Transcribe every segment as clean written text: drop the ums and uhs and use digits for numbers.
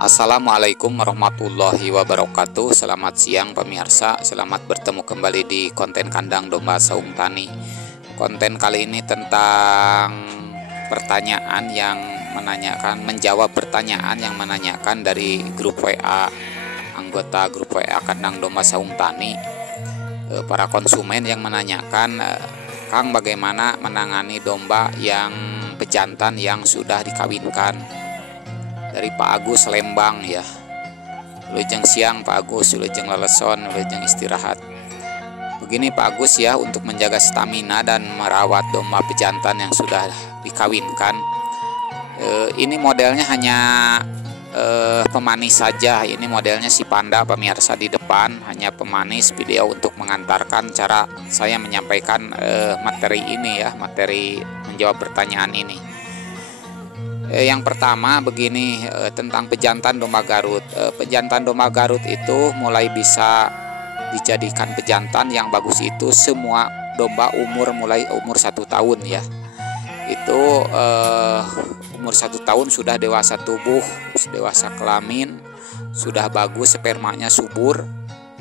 Assalamualaikum warahmatullahi wabarakatuh. Selamat siang pemirsa. Selamat bertemu kembali di konten kandang domba Saung Tani. Konten kali ini tentang pertanyaan yang menjawab pertanyaan yang menanyakan dari grup WA, anggota grup WA kandang domba Saung Tani. Para konsumen yang menanyakan, Kang, bagaimana menangani domba yang pejantan yang sudah dikawinkan? Dari Pak Agus Lembang ya. Wilujeng siang Pak Agus, wilujeng leleson, wilujeng istirahat. Begini Pak Agus ya, untuk menjaga stamina dan merawat domba pejantan yang sudah dikawinkan, ini modelnya hanya pemanis saja. Ini modelnya si panda pemirsa di depan, hanya pemanis video untuk mengantarkan cara saya menyampaikan materi ini ya, materi menjawab pertanyaan ini. Yang pertama begini, tentang pejantan domba Garut. Pejantan domba Garut itu mulai bisa dijadikan pejantan yang bagus itu semua domba mulai umur 1 tahun ya. Itu umur 1 tahun sudah dewasa tubuh, dewasa kelamin, sudah bagus, spermanya subur.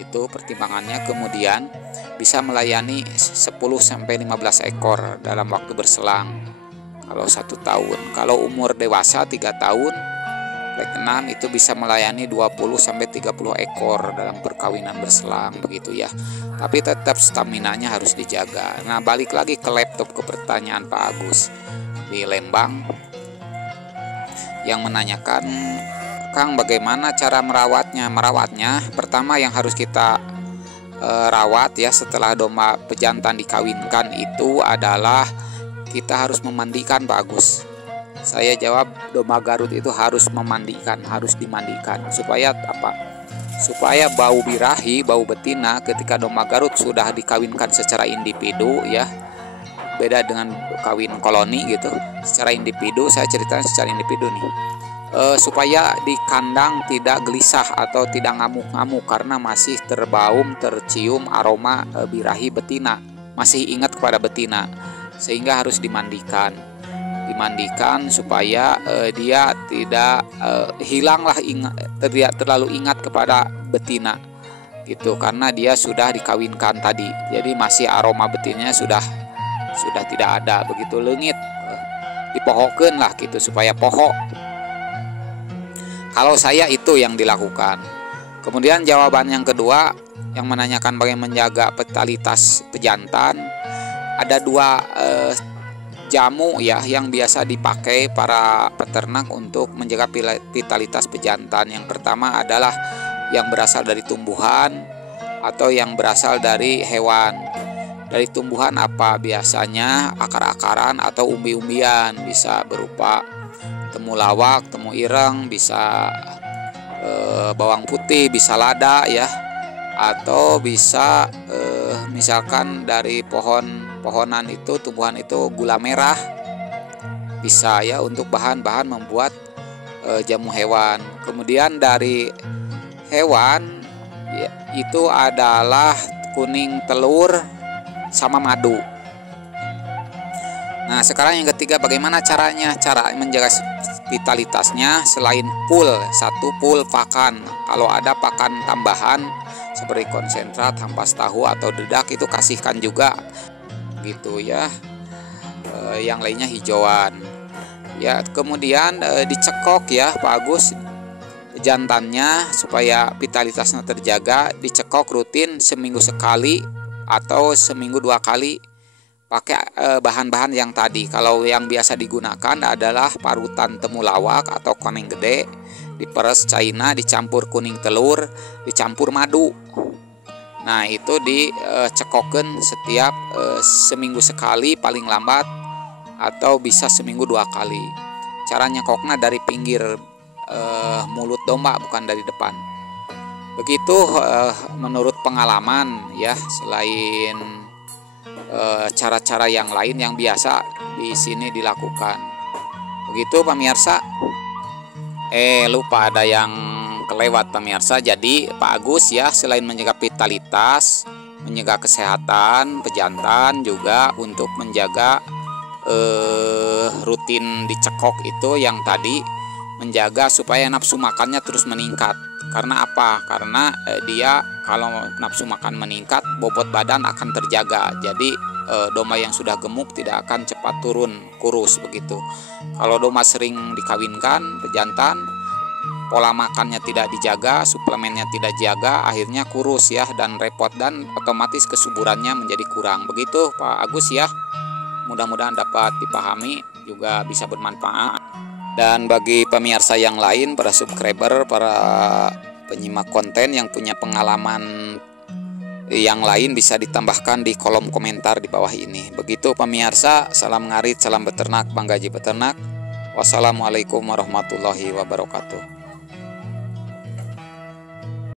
Itu pertimbangannya. Kemudian bisa melayani 10-15 ekor dalam waktu berselang. Kalau 1 tahun, kalau umur dewasa 3 tahun, lek 6 itu bisa melayani 20-30 ekor dalam perkawinan berselang begitu ya. Tapi tetap staminanya harus dijaga. Nah, balik lagi ke laptop, ke pertanyaan Pak Agus di Lembang yang menanyakan, Kang, bagaimana cara merawatnya? Merawatnya pertama yang harus kita rawat ya setelah domba pejantan dikawinkan itu adalah kita harus memandikan Pak Agus. Saya jawab, domba Garut itu harus memandikan, harus dimandikan. Supaya apa? Supaya bau birahi, bau betina ketika domba Garut sudah dikawinkan secara individu ya. Beda dengan kawin koloni gitu. Secara individu, saya ceritakan secara individu nih. Supaya di kandang tidak gelisah atau tidak ngamuk-ngamuk karena masih tercium aroma birahi betina. Masih ingat kepada betina. Sehingga harus dimandikan supaya dia tidak hilanglah tidak terlalu ingat kepada betina gitu, karena dia sudah dikawinkan tadi. Jadi masih aroma betinanya sudah tidak ada, begitu leungit dipohokeun lah gitu supaya poho. Kalau saya itu yang dilakukan. Kemudian jawaban yang kedua yang menanyakan bagaimana menjaga vitalitas pejantan. Ada 2 jamu ya yang biasa dipakai para peternak untuk menjaga vitalitas pejantan. Yang pertama adalah yang berasal dari tumbuhan atau yang berasal dari hewan. Dari tumbuhan apa? Biasanya akar-akaran atau umbi-umbian, bisa berupa temulawak, temu ireng, bisa bawang putih, bisa lada ya, atau bisa misalkan dari pohonan itu, tumbuhan itu gula merah, bisa ya untuk bahan-bahan membuat jamu hewan. Kemudian dari hewan ya, itu adalah kuning telur sama madu. Nah, sekarang yang ketiga, bagaimana caranya? Cara menjaga vitalitasnya selain full pakan. Kalau ada pakan tambahan seperti konsentrat, ampas tahu atau dedak itu kasihkan juga gitu ya. Yang lainnya hijauan ya. Kemudian dicekok ya Pak Agus jantannya supaya vitalitasnya terjaga. Dicekok rutin seminggu sekali atau seminggu 2 kali pakai bahan-bahan yang tadi. Kalau yang biasa digunakan adalah parutan temulawak atau koneng gede, diperes China, dicampur kuning telur, dicampur madu. Nah, itu dicekoken setiap seminggu sekali paling lambat, atau bisa seminggu 2 kali. Cara nyekoknya dari pinggir mulut domba, bukan dari depan. Begitu menurut pengalaman ya, selain cara-cara yang lain yang biasa di sini dilakukan. Begitu pemirsa. Lupa ada yang kelewat pemirsa. Jadi Pak Agus ya, selain menjaga vitalitas, menjaga kesehatan pejantan, juga untuk menjaga rutin dicekok itu yang tadi menjaga supaya nafsu makannya terus meningkat. Karena apa? Karena dia kalau nafsu makan meningkat, bobot badan akan terjaga. Jadi domba yang sudah gemuk tidak akan cepat turun kurus begitu. Kalau domba sering dikawinkan pejantan, pola makannya tidak dijaga, suplemennya tidak dijaga, akhirnya kurus ya, dan repot, dan otomatis kesuburannya menjadi kurang. Begitu Pak Agus ya. Mudah-mudahan dapat dipahami, juga bisa bermanfaat. Dan bagi pemirsa yang lain, para subscriber, para penyimak konten yang punya pengalaman yang lain, bisa ditambahkan di kolom komentar di bawah ini. Begitu pemirsa, salam ngarit, salam beternak, Bang Gaji Peternak. Wassalamualaikum warahmatullahi wabarakatuh.